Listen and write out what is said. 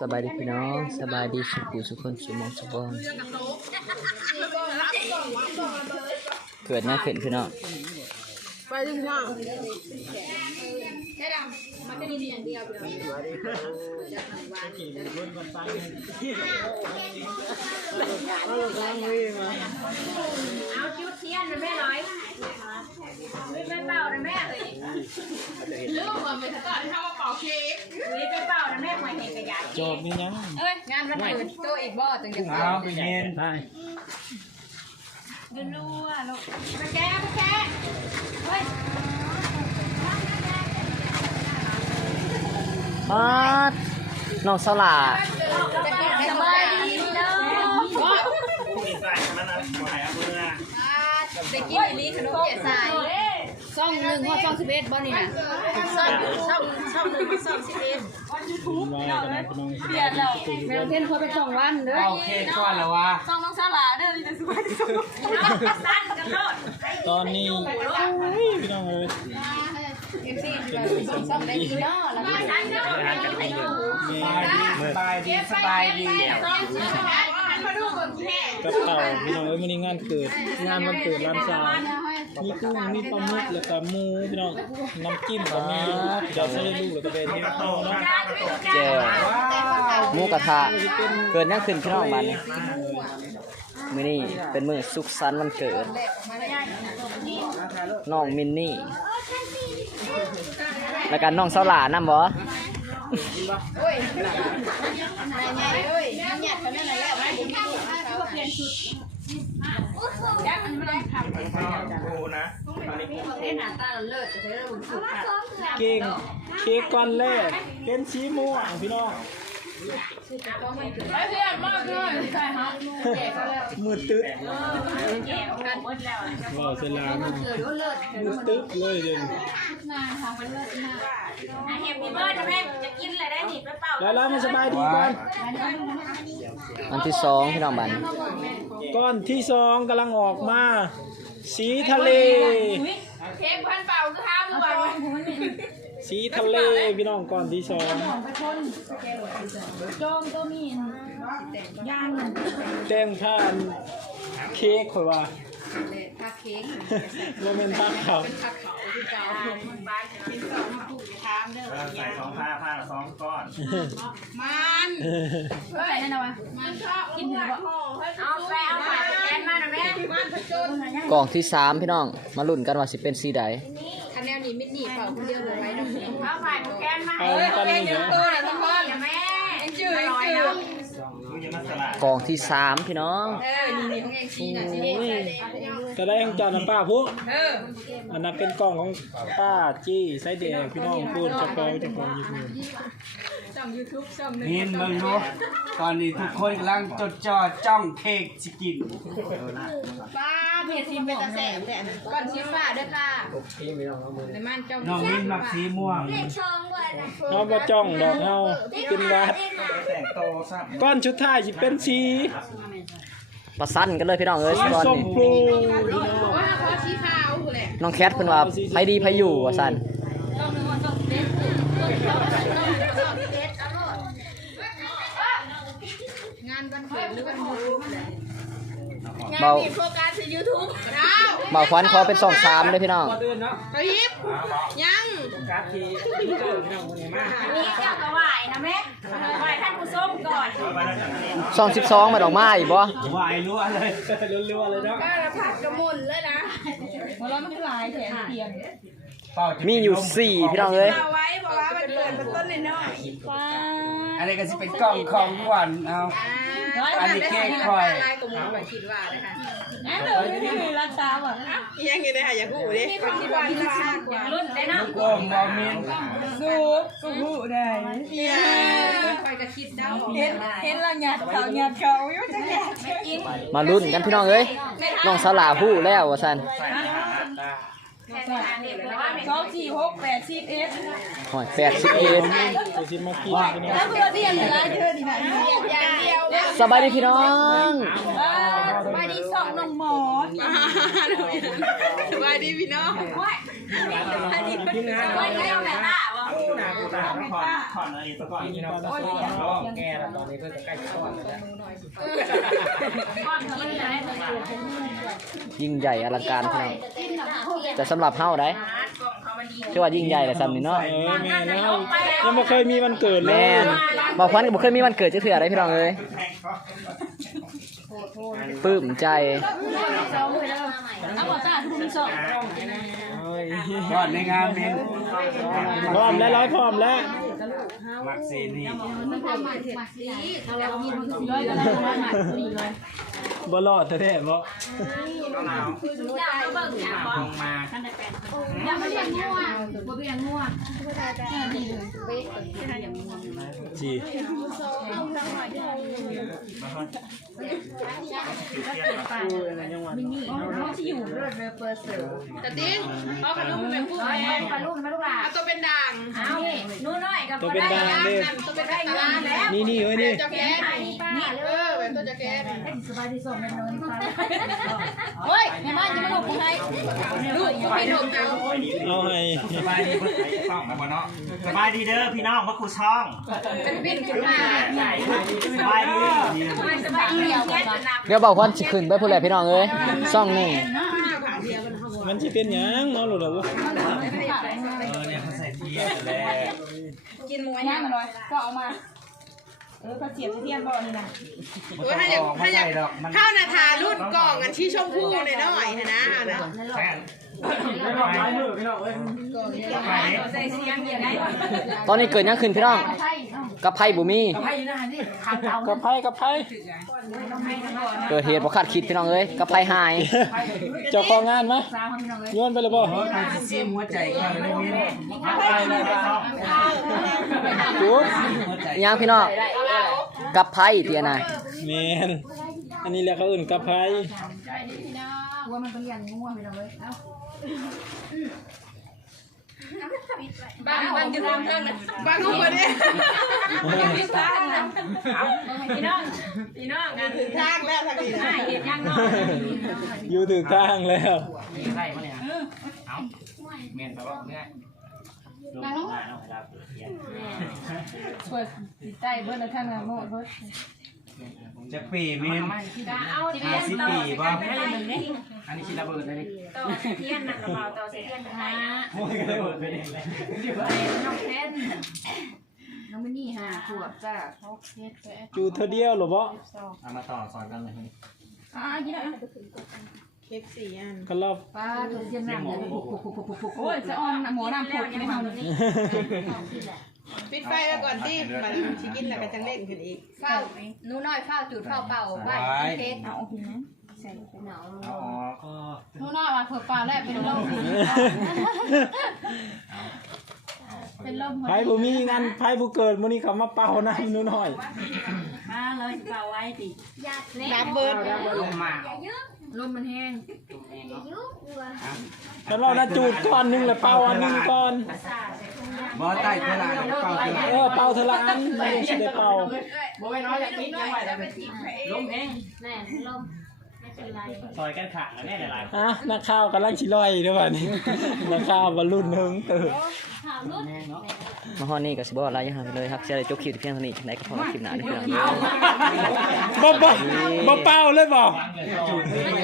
สบายดีพี่น้องสบายดีสุขุสุขคนสุมองสุบอนเกิดหน้าขึ้นพี่น้องไปดิพี่น้อง เอาจุดเทียนนะแม่ร้อยไม่เป็นเป่านะแม่เลยเรื่องมันเป็นตอนที่เขาเป่าเค้กไม่เป็นเป่านะแม่หวยเห็นกระยาจบมียังเอ้ยงานวันเกิดโตอีกบ่ตึงจะเอาไปเย็นได้ดูนัวลูกไปแก้ไปแก้เฮ้ย ป๊าดน้องสลาสบายดีเนาะไปกินอันนี้ขนมเกี๊ยวสายซ่องหนึ่งข้อซ่องสิบเอ็ดบ่นี่นะซ่องซ่องซ่องหนึ่งซ่องสิบเอ็ดมานนะพี่น้องเปลี่ยนแล้วแมวเทนเขาไปสองวันเด้อเอเคก่อนแล้ววะซ่องน้องสลาเด้อนี่จะสบายที่สุดสั้นกันโลดตอนนี้พี่น้องเอ้ย เอฟซีซ่องได้ดีเนาะแล้วก็สั้นกันโลดสบายดีสบายดีสบายดีก่อนแค่กับเต่าพี่น้องเอ้ยวันนี้งานเกิด งานวันเกิดร้านสาวมีกุ้งมีปลาหมึกแล้วก็หมูพี่น้องน้ำจิ้มก็มีเดี๋ยวใส่ลูกแล้วก็เป็นที่โตเนาะแจวหมูกระทะเกิดหน้าขึ้นพี่น้องบันมือนี้เป็นมือสุขสันต์วันเกิดน้องมินนี่ แล้วกันน้องสาหลานํบ่เก่งเค้กก้อนแรกเป็นสีม่วงพี่น้อง ไปเพื่อนมากเลยใช่ฮะแจกแล้วมือตึ๊ดแย่กันหมดแล้วว้าวเสร็จแล้วมือตึ๊ดเลยเดี๋ยวนี้อะแฮปปี้เบิร์ดนะแม่จะกินอะไรได้นี่ไปเป่าแล้วแล้วมันสบายดีก่อนอันที่สองพี่น้องบัดนี้ก้อนที่สองกำลังออกมา สีทะเลเค้กพันเป่าคือห้ามหรือเปล่า สีทะเลพี่น้องก้อนที่สองโจมตัวมีย่างแจ้งท่านเค้กข่อยว่าถ้าเค้กโมเมนต์ทักเขาถ้าเขาที่เก่าเป็นสองผู้ทามเด้อใส่สองผ้าผ้าละสองก้อน มันเฮ้ยนั่นนะวะมันชอบกินหัวเอาไปเอาไปแทนมานะแม่มันผจญกล่องที่สามพี่น้อง มาลุ้นกันว่าสิเป็นสีใดคะ แนนนี้ไม่หนีเปล่าคนเดียวเลยไว้น้องเอาไปแทนมาเอากันนี่เหรอตัวไหนทั้งบ้านนะแม่จืดจืดมึงจะมาสลัดกล่องที่สามพี่น้องเออนี่นี่ของเองซีน่ะซีนี่ก็ได้ของเจ้าน้ำป้าผู้เอออันนั้นเป็นกล่องของป้าจี้ไส้แดงพี่น้องพูดเจะของเจะของยิบมือช่องยูทูบช่องหนึงเห็นมึงรู้ตอนนี้ทุกคนกำลังจดจ่อจ้องเค้กสิกินป้า เพจทีมเป็นตาแสบแต่ก่อนชิฟ้าเด้อค่ะในม่านเจ้าน้องมินมักสีม่วงเอาบ่จ้องดอกเฮากินวัดแต่งโตซ้ำก้อนชุดท้ายสิเป็นสีประสันกันเลยพี่น้องเอ้ยสีตอนส้มนี้พูพี่น้องว่าขอชี้ขาวแหละน้องแคทเพิ่นว่าไผดีไผอยู่ว่าซั่นงานวันเกิดหรือวันยูทูบเบาโฟกัสที่ ยูทูบดาวเบาควันขอเป็นสองสามเลยพี่น้องก่อนอื่นเนาะเขายิบยังการ์ดทีเกิดพี่น้องคนนี้มากอันนี้เจ้าก็ไหวนะแม่ไหวท่านผู้ชมก่อนเอาไปแล้วจากนั้นสองสิบสองมาดอกไม้บ่วายรัวเลยรัวๆเลยเนาะก็ละผัดกระมุนเลยนะหัวเราะมันหลายแถมเทียมเป้าจะมีอยู่สี่พี่น้องเอ้ยเอาไว้บอกว่ามันเกิดเป็นต้นน้อยอันนี้ก็จะเป็นกล่องของขวัญเอาๆ อันนี้เค้คอย ลายกว่าหมูไปคิดว่านะคะนั่นเลยที่มีราคาอะยังอยู่ในหายาหูดิคนที่ว่าที่ราคากว่ารุ่นได้นะลูกอมบอมินสูบสูบได้คอยก็คิดเดาเห็นเห็นเราหยาดเขาหยาดเขาอยู่จังหยาดมาลุ้นกันพี่น้องเอ้ยน้องสลาฮู้แล้วว่าซั่น สองสี่หกแปดสิบเอ็ดหอยแปดสิบเอ็ดจะสิมากินพี่น้องแล้วเพื่อที่จะเหลือเธอนี่นะอย่างเดียวสบายดีพี่น้องสบายดีสองน้องหมอสบายดีพี่น้องไหวไหวแล้ว แม่ล่ะวะคู่นะคู่ตาต้องผ่อนผ่อนอะไรสักก่อนนี่เราก็ร้องแง่แล้วตอนนี้เพิ่งจะใกล้จะก่อนแล้วยิ่งใหญ่อลังการพี่น้องแต่สำหรับเฮาได้ชื่อว่ายิ่งใหญ่แต่ซ้ำนี่เนาะเออแม่แล้วยังไม่เคยมีวันเกิดเลแม่ยนบอกควันก็บ่เคยมีวันเกิดจักเทื่อได้พี่น้องเอ้ย ปลื้มใจเอาบ่ซ่าทุกสองก่อนในงานเมนพร้อมแล้วร้อยพร้อมแล้วมักซีนี่ บ่รอดแท้ๆบ่หนาวลงมาอย่ามาเลี้ยงงัวบ่เลี้ยงงัวจีแต่ติ้งเอาขนมเป็นผู้ให้ปลาลูกมาลูกหลานเอาตัวเป็นด่างเอานู่นน้อยกับตัวเป็นดางตัวเป็นตลาดแล้วนี่นี่เว้ยนี่เจ้าแก่ นี่เออแบบตัวเจ้าแก่เฮ้ยแม่บ้านจะมาหลบยังไงลูกไม่หลบเอาเอาให้สบายดีเพื่อนช่องนะบ่เนาะสบายดีเด้อพี่น้องพระครูช่องเป็นบินขึ้นมาสบายดีสบายดีเดียวกันเดี๋ยวบอกควันสิขึ้นไปพุ่นแหละพี่น้องเอ้ยซ่องหนึงมันสิเป็นหยังเนาะลูกเด้อเออเนี่ยเขาใส่เทียนแล้วกินหมูย่างมาหน่อยก็เอามา เออก็เสียบเทียนบ่อนี่นะมันต้องออกมาใส่ดอกมันข้าวนาทารุ่นกล่องอันที่ชมพู่ในน้อยนะนะแซ่บ ไม่ดอกไม้มือพี่น้องเอ้ยไปนี่ใส่เสียงอย่างไรตอนนี้เกิดหยังขึ้นพี่น้องกับไผบ่มีกับไผกับไผเกิดเหตุบ่คาดคิดพี่น้องเอ้ยกับไผหาย เจ้าของงานมาโยนไปเลยบ่ใครจะซีมหัวใจเขาเลยเมนไปเลยไปช่องจุ๊บหัวใจยังพี่น้องกับไผเตียน่ะแม่นอันนี้แหละเขาอื่นกับไผว่ามันเป็นอย่างงัวไปเลยเอ้า บ้านบ้านอยู่ตรงนั้นบ้านกูเนี่ยพี่น้องพี่น้องงานถึงทางแล้วทางนี้นะเห็นยังน้องอยู่ถึงทางแล้วใช่ปะเนี่ยเอาเมนแปลว่าเนี่ยลงมาเนาะเวลาเปิดเทียนเปิดติดใจเบิร์ดแล้วท่านละโมดเบิร์ด จะปีเมนเอาเทียห้านสิบต่อปีบ่อันนี้ชิระเบิดเลยต่อเทียนนะกระเป๋าต่อเทียนนะโอ้ยระเบิดไปเองเลยน้องเทนน้องมินี่ห้าขวบจ้าจูเธอเดียวเหรอบ่เอามาต่อสอนกันเลยอ่ากินอะเค้กสี่อันก็รอบป้าตัวเทียมหนังเนี่ยปุกปุกปุกปุกปุกปุกโอ้ยจะออนหมูน้ำผุดไม่เอาเลย ปิดไฟไว้ก่อนที่มันชิกินแล้วก็จะเล่นขึ้นอีกเฝ้าหนูน้อยเฝ้าจุดเฝ้าเป่าบ้านเค้กเอาหินเอาออกหนูน้อยมาเผื่อปลาแล้วเป็นลม เป็นลมไผบ่มีงานไผผู้เกิดมื้อนี้เขามาเป่าน้ำหนูน้อยมาเลยเป่าไว้ติน้ำเบิร์ดลงมาลมมันแห้งแล้วเราน่ะจูดก้อนหนึงแล้วเป่าอันหนึงก่อนบ่ใต้เท่าไหร่เป่าเท่าไหร่เออเป่าเทละอันไม่ได้สิ ได้เป่าซอยกันขาดแน่หลายอะนักข่าวกำลังชิลอยด้วยวันนี้ นักข่าวบรรลุนหึงตื่น มาฮอดนี่ก็สิบ่อะไรอย่างเลยครับสิได้จบคลิปเพียงเท่านี้จังไดก็พอกันคลิปหน้าเด้อพี่น้องบ่บ่บ่เป่าเลยบ่